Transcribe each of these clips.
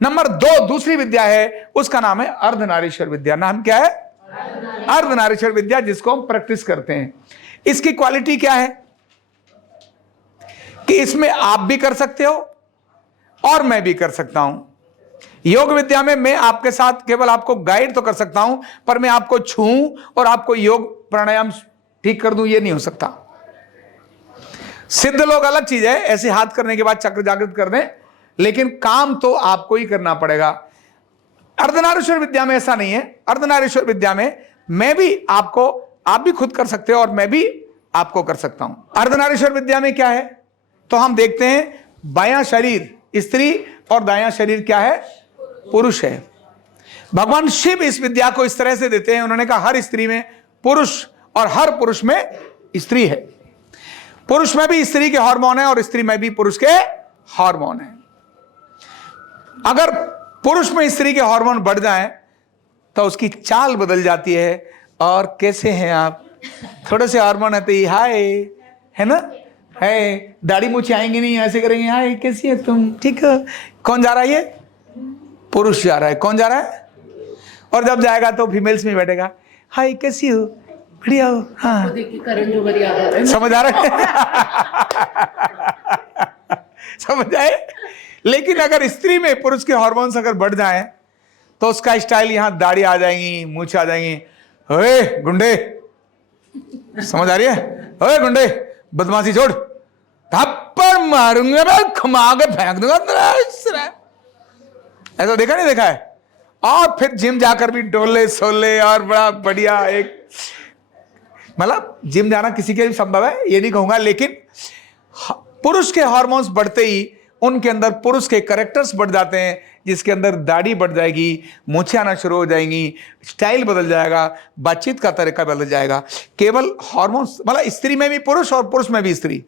Number 2 दूसरी विद्या है, उसका नाम है अर्धनारीश्वर विद्या। नाम क्या है? अर्धनारीश्वर विद्या, जिसको हम प्रैक्टिस करते हैं। इसकी क्वालिटी क्या है कि इसमें आप भी कर सकते हो और मैं भी कर सकता हूं। योग विद्या में मैं आपके साथ केवल आपको गाइड तो कर सकता हूं, पर मैं आपको छूऊं और आपको योग प्राणायाम ठीक कर दूं, यह नहीं हो सकता। सिद्ध लोग अलग चीज है, ऐसे हाथ करने के बाद चक्र जागृत कर दें, लेकिन काम तो आपको ही करना पड़ेगा। अर्धनारीश्वर विद्या में ऐसा नहीं है। अर्धनारीश्वर विद्या में मैं भी आपको, आप भी खुद कर सकते हो और मैं भी आपको कर सकता हूं। अर्धनारीश्वर विद्या में क्या है तो हम देखते हैं, बायां शरीर स्त्री और दायां शरीर क्या है? पुरुष है। भगवान शिव इस विद्या को इस तरह से देते हैं, उन्होंने कहा हर स्त्री में पुरुष और हर पुरुष में स्त्री है। पुरुष में भी स्त्री के हार्मोन है और स्त्री में भी पुरुष के हार्मोन है। अगर पुरुष में स्त्री के हार्मोन बढ़ जाएं तो उसकी चाल बदल जाती है। और कैसे हैं आप? थोड़े से हार्मोन है तो ये हाय, है ना, है, दाढ़ी मूछें आएंगी नहीं, ऐसे करेंगे, हाय कैसी है तुम, ठीक है। कौन जा रहा है? ये पुरुष जा रहा है। कौन जा रहा है? और जब जाएगा तो फीमेल्स में बैठेगा, हाय कैसी हो, बढ़िया हो, हाँ, समझ आ रहा है? समझ आए? लेकिन अगर स्त्री में पुरुष के हार्मोन्स अगर बढ़ जाएं तो उसका स्टाइल, यहां दाढ़ी आ जाएंगी, मूछ आ जाएंगी, ओए गुंडे, समझ आ रही है? ओए गुंडे, बदमाशी छोड़, थप्पड़ मारूंगा मैं, खमा के फेंक दूंगा। ऐसा देखा नहीं देखा है? और फिर जिम जाकर भी डोले सोले और बड़ा बढ़िया एक, मतलब जिम जाना किसी के भी संभव है, ये नहीं कहूंगा, लेकिन पुरुष के हार्मोन्स बढ़ते ही उनके अंदर पुरुष के कैरेक्टर्स बढ़ जाते हैं, जिसके अंदर दाढ़ी बढ़ जाएगी, मूछें आना शुरू हो जाएंगी, स्टाइल बदल जाएगा, बातचीत का तरीका बदल जाएगा। केवल हार्मोन्स, मतलब स्त्री में भी पुरुष और पुरुष में भी स्त्री,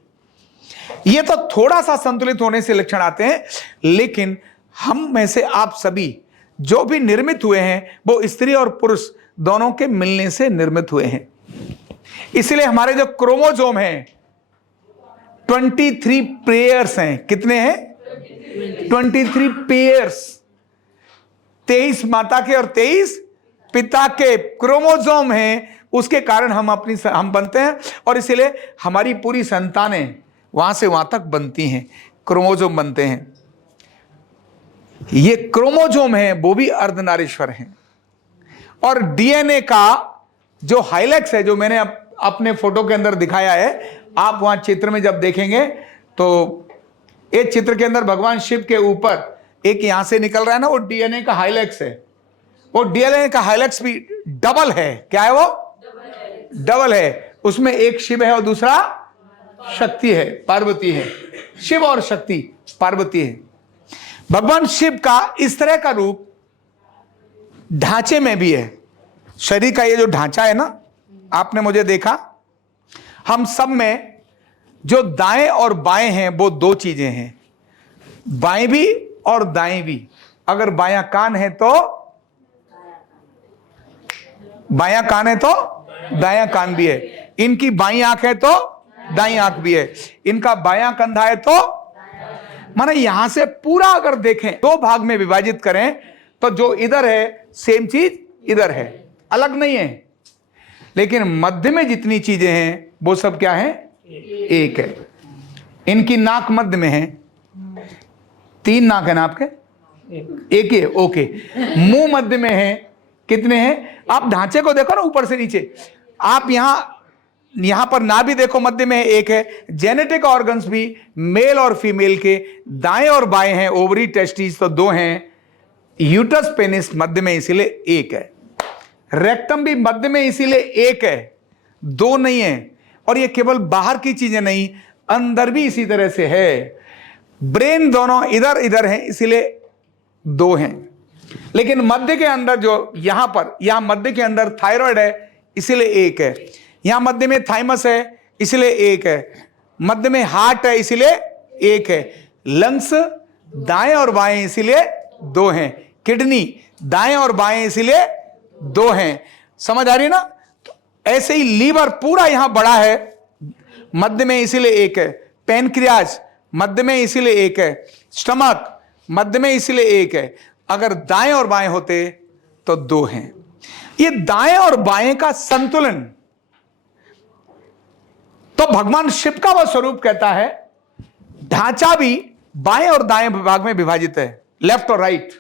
ये तो थोड़ा सा संतुलित होने से लक्षण आते हैं। लेकिन हम में से आप सभी जो भी निर्मित हुए हैं वो स्त्री और पुरुष दोनों के मिलने से निर्मित हुए हैं। इसलिए हमारे जो क्रोमोसोम हैं 23 पेयर्स हैं। कितने हैं? 23 पेयर्स। 23 माता के और 23 पिता के क्रोमोसोम हैं। उसके कारण हम बनते हैं और इसलिए हमारी पूरी संतानें वहां से वहां तक बनती हैं, क्रोमोसोम बनते हैं। ये क्रोमोसोम है वो भी अर्धनारीश्वर हैं। और डीएनए का जो हाइलेक्स है, जो मैंने अपने फोटो के अंदर दिखाया है, आप वहां चित्र में जब देखेंगे तो एक चित्र के अंदर भगवान शिव के ऊपर एक यहां से निकल रहा है ना, वो डीएनए का हाइलेक्स है। वो डीएनए का हाइलेक्स भी डबल है। क्या है वो? डबल है। उसमें एक शिव है और दूसरा शक्ति है, पार्वती है। शिव और शक्ति, पार्वती है। भगवान शिव का इस तरह का रूप ढांचे में भी है। शरीर का ये जो ढांचा है ना, आपने मुझे देखा, हम सब में जो दाएं और बाएं हैं वो दो चीजें हैं, बाएं भी और दाएं भी। अगर बायां कान है तो बायां कान है तो दायां कान भी है। इनकी बाईं आंख है तो दाईं आंख भी है। इनका बायां कंधा है तो, माने यहां से पूरा अगर देखें, दो भाग में विभाजित करें तो जो इधर है सेम चीज इधर है, अलग नहीं है। लेकिन मध्य में जितनी चीजें हैं वो सब क्या है? एक है। इनकी नाक मध्य में है, 3 नाक है ना आपके? एक ही है, ओके। मुंह मध्य में है, कितने हैं? आप ढांचे को देखो ना ऊपर से नीचे, आप यहां पर ना भी देखो, मध्य में एक है। जेनेटिक ऑर्गन्स भी मेल और फीमेल के दाएं और बाएं हैं। ओवरी टेस्टिस तो 2 हैं। यूटस पेनिस मध्य में, इसीलिए एक है। रेक्टम भी मध्य में, इसीलिए एक है, 2 नहीं है। और ये केवल बाहर की चीजें नहीं, अंदर भी इसी तरह से है। ब्रेन दोनों इधर इधर हैं, इसीलिए 2 हैं। लेकिन मध्य के अंदर जो यहां मध्य के अंदर थायराइड है, इसीलिए एक है। यहां मध्य में थाइमस है, इसलिए एक है। मध्य में हार्ट है, इसीलिए एक है। लंग्स दाएं और बाएं, इसीलिए 2 हैं। किडनी दाएं और बाएं, इसीलिए 2 हैं। समझ आ रही ना? तो ऐसे ही लीवर पूरा यहां बड़ा है, मध्य में, इसीलिए एक है। पेनक्रियाज मध्य में, इसीलिए एक है। स्टमक मध्य में इसलिए एक है, अगर दाएं और बाएं होते तो दो हैं। ये दाएं और बाएं का संतुलन, तो भगवान शिव का वह स्वरूप कहता है ढांचा भी बाएं और दाएं भाग में विभाजित है, लेफ्ट और राइट।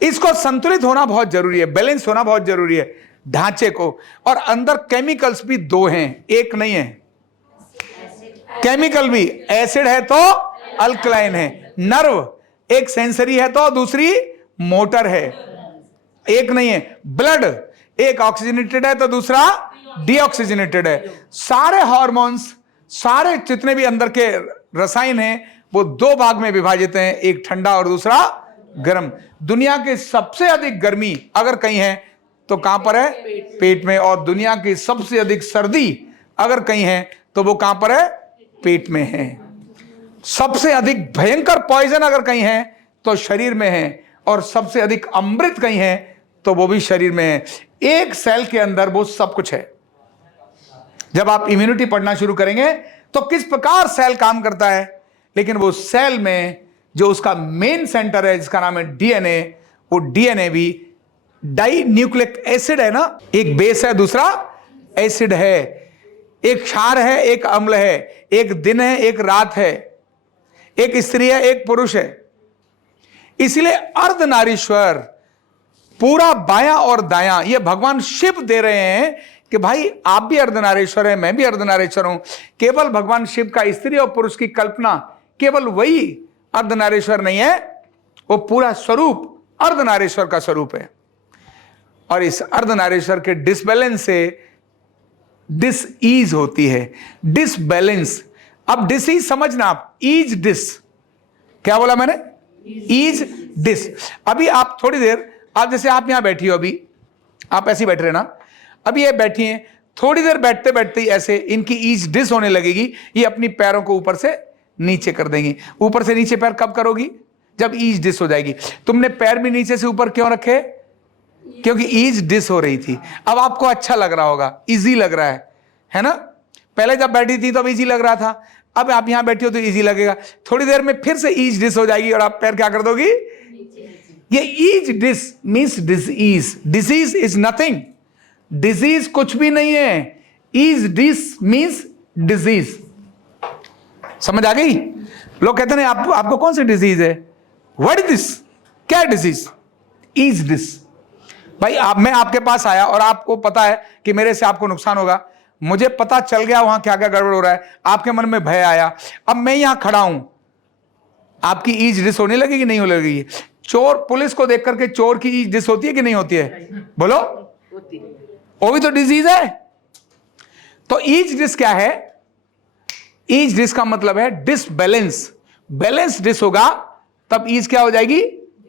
इसको संतुलित होना बहुत जरूरी है, बैलेंस होना बहुत जरूरी है ढांचे को। और अंदर केमिकल्स भी दो हैं, एक नहीं है। केमिकल भी, एसिड है तो अल्कलाइन है, नर्व एक सेंसरी है तो दूसरी मोटर है, एक नहीं है। ब्लड एक ऑक्सीजनेटेड है तो दूसरा डीऑक्सीजनेटेड है। सारे हार्मोन्स, सारे जितने भी अंदर के रसायन हैं वो दो भाग में विभाजित हैं, एक ठंडा और दूसरा गर्म। दुनिया की सबसे अधिक गर्मी अगर कहीं है तो कहां पर है? पेट में। और दुनिया की सबसे अधिक सर्दी अगर कहीं है तो वो कहां पर है? पेट में है। सबसे अधिक भयंकर पॉइजन अगर कहीं है तो शरीर में है, और सबसे अधिक अमृत कहीं है तो वो भी शरीर में है। एक सेल के अंदर वो सब कुछ है। जब आप इम्यूनिटी पढ़ना शुरू करेंगे तो किस प्रकार सेल काम करता है, लेकिन वो सेल में जो उसका मेन सेंटर है जिसका नाम है डीएनए, वो डीएनए भी डाई न्यूक्लिक एसिड है ना, एक बेस है दूसरा एसिड है, एक क्षार है एक अम्ल है, एक दिन है एक रात है, एक स्त्री है एक पुरुष है। इसलिए अर्धनारीश्वर पूरा बायां और दायां ये भगवान शिव दे रहे हैं कि भाई आप भी अर्धनारीश्वर है, मैं भी अर्धनारीश्वर हूं। केवल भगवान शिव का स्त्री और पुरुष की कल्पना केवल वही अर्धनारीश्वर नहीं है, वो पूरा स्वरूप अर्धनारीश्वर का स्वरूप है। और इस अर्धनारीश्वर के डिसबैलेंस से डिसईज होती है, डिसबैलेंस। अब डिसईज समझना आप, ईज डिस, क्या बोला मैंने? Ease dis. अभी आप थोड़ी देर, आप जैसे आप यहां बैठी हो, अभी आप ऐसे ही बैठ रहे ना, अभी ये बैठी हैं, थोड़ी देर बैठते बैठते ही ऐसे इनकी ईज डिस होने लगेगी, ये अपनी पैरों को ऊपर से नीचे कर देंगी। ऊपर से नीचे पैर कब करोगी? जब ईज डिस हो जाएगी। तुमने पैर भी नीचे से ऊपर क्यों रखे? क्योंकि ईज डिस हो रही थी। अब आपको अच्छा लग रहा होगा, इजी लग रहा है ना? पहले जब बैठी थी तो अब इजी लग रहा था, अब आप यहां बैठी हो तो इजी लगेगा। थोड़ी देर में फिर से ईज डिस हो जाएगी और आप पैर क्या कर दोगी? ये ease dis means disease. Disease is nothing, disease कुछ भी नहीं है। Ease dis means disease. समझ आ गई? लोग कहते हैं आपको कौन सी डिजीज है? What is this? क्या है डिजीज? Ease dish. भाई मैं आपके पास आया और आपको पता है कि मेरे से आपको नुकसान होगा, मुझे पता चल गया वहां क्या क्या गड़बड़ हो रहा है, आपके मन में भय आया, अब मैं यहां खड़ा हूं, आपकी ईज डिस होने लगेगी नहीं होने लगेगी? चोर पुलिस को देख करके चोर की ईज डिस होती है कि नहीं होती है? बोलो, वो भी तो डिजीज है। तो ईज डिस क्या है? ईज डिस का मतलब है डिसबैलेंस। बैलेंस डिस होगा तब ईज क्या हो जाएगी?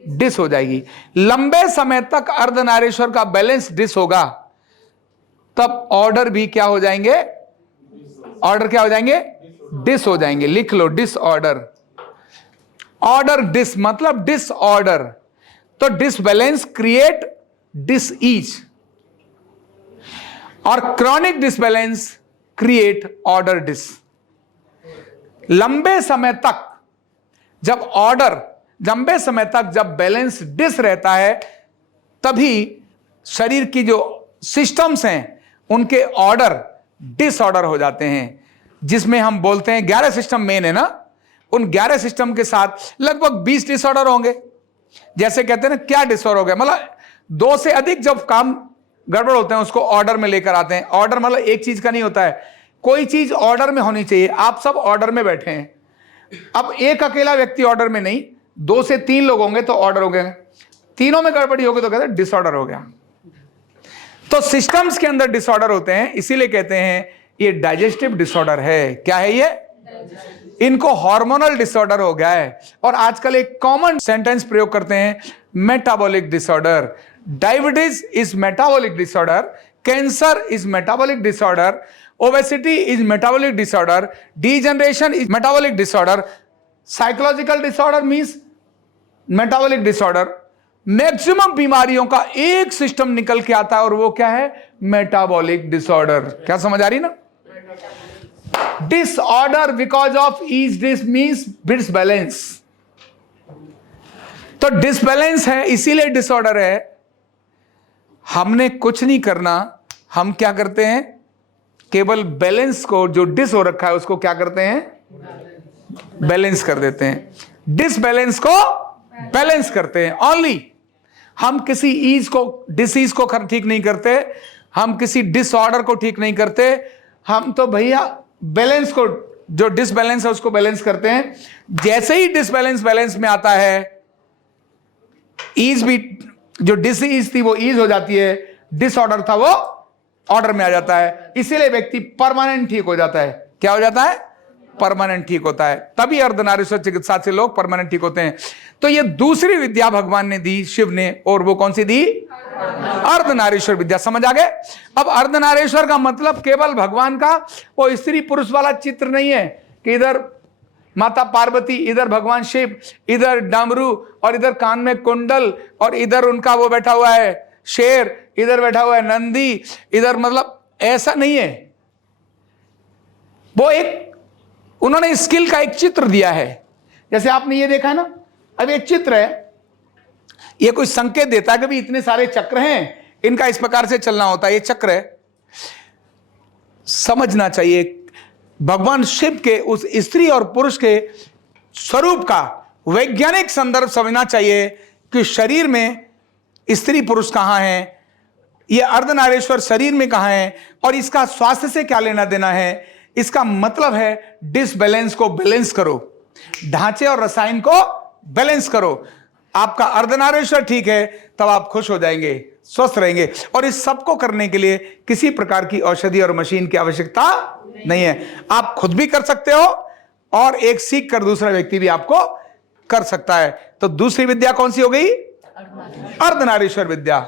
डिस हो जाएगी। लंबे समय तक अर्धनारीश्वर का बैलेंस डिस होगा तब ऑर्डर भी क्या हो जाएंगे? ऑर्डर क्या हो जाएंगे? डिस हो जाएंगे। लिख लो, डिसऑर्डर। ऑर्डर डिस मतलब डिसऑर्डर। तो डिसबैलेंस क्रिएट डिसईज और chronic disbalance create order dis. लंबे समय तक जब बैलेंस डिस रहता है तभी शरीर की जो सिस्टम्स हैं उनके ऑर्डर डिसऑर्डर हो जाते हैं, जिसमें हम बोलते हैं 11 सिस्टम मेन है ना, उन 11 सिस्टम के साथ लगभग 20 डिसऑर्डर होंगे। जैसे कहते हैं ना, क्या डिसऑर्डर हो गया, मतलब 2 से अधिक जब काम गड़बड़ होते हैं उसको ऑर्डर में लेकर आते हैं। ऑर्डर मतलब एक चीज का नहीं होता है, कोई चीज ऑर्डर में होनी चाहिए। आप सब ऑर्डर में बैठे हैं, अब एक अकेला व्यक्ति ऑर्डर में नहीं, 2 से 3 लोग होंगे तो ऑर्डर हो गए, तीनों में गड़बड़ी होगी तो कहते हैं डिसऑर्डर हो गया। तो सिस्टम्स के अंदर डिसऑर्डर होते हैं, इसीलिए कहते हैं ये डाइजेस्टिव डिसऑर्डर है। क्या है ये? इनको हार्मोनल डिसऑर्डर हो गया है। और आजकल एक कॉमन सेंटेंस प्रयोग करते हैं, metabolic disorder. Diabetes is metabolic disorder, cancer is metabolic disorder, obesity is metabolic disorder, degeneration is metabolic disorder, psychological disorder means metabolic disorder. Maximum बीमारियों का एक सिस्टम निकल के आता है और वो क्या है? Metabolic disorder. क्या समझ आ रही ना? Disorder because of ease dis means disbalance. तो डिसबैलेंस है, इसीलिए डिसऑर्डर है। हमने कुछ नहीं करना, हम क्या करते हैं, केवल बैलेंस को, जो डिस हो रखा है उसको क्या करते हैं, बैलेंस कर देते हैं। डिसबैलेंस को बैलेंस करते हैं ओनली। हम किसी ईज को, डिसीज को ठीक नहीं करते, हम किसी डिसऑर्डर को ठीक नहीं करते, हम तो भैया बैलेंस को, जो डिसबैलेंस है उसको बैलेंस करते हैं। जैसे ही डिसबैलेंस बैलेंस में आता है, ईज भी, जो डिसीज थी वो ईज हो जाती है, डिसऑर्डर था वो ऑर्डर में आ जाता है। इसीलिए व्यक्ति परमानेंट ठीक हो जाता है। क्या हो जाता है, परमानेंट ठीक होता है। तभी अर्धनारीश्वर चिकित्सा से लोग परमानेंट ठीक होते हैं। तो ये दूसरी विद्या भगवान ने दी, शिव ने, और वो कौन सी दी, अर्धनारीश्वर विद्या। समझ आ गए। अब अर्धनारीश्वर का मतलब केवल भगवान का वो स्त्री पुरुष वाला चित्र नहीं है कि इधर माता पार्वती, इधर भगवान शिव, इधर डमरू, और इधर कान में कुंडल, और इधर उनका वो बैठा हुआ है शेर, इधर बैठा हुआ है नंदी, इधर, मतलब ऐसा नहीं है। वो एक, उन्होंने स्किल का एक चित्र दिया है। जैसे आपने ये देखा है ना, अब एक चित्र है, ये कोई संकेत देता है कि भी इतने सारे चक्र हैं, इनका इस प्रकार से चलना होता है, ये चक्र है। समझना चाहिए भगवान शिव के उस स्त्री और पुरुष के स्वरूप का वैज्ञानिक संदर्भ समझना चाहिए कि शरीर में स्त्री पुरुष कहां है, ये अर्धनारीश्वर शरीर में कहां है, और इसका स्वास्थ्य से क्या लेना देना है। इसका मतलब है डिसबैलेंस को बैलेंस करो, ढांचे और रसायन को बैलेंस करो। आपका अर्धनारीश्वर ठीक है, तब आप खुश हो जाएंगे, स्वस्थ रहेंगे। और इस सबको करने के लिए किसी प्रकार की औषधि और मशीन की आवश्यकता नहीं है। आप खुद भी कर सकते हो, और एक सीख कर दूसरा व्यक्ति भी आपको कर सकता है। तो दूसरी विद्या कौन सी हो गई, अर्धनारीश्वर विद्या।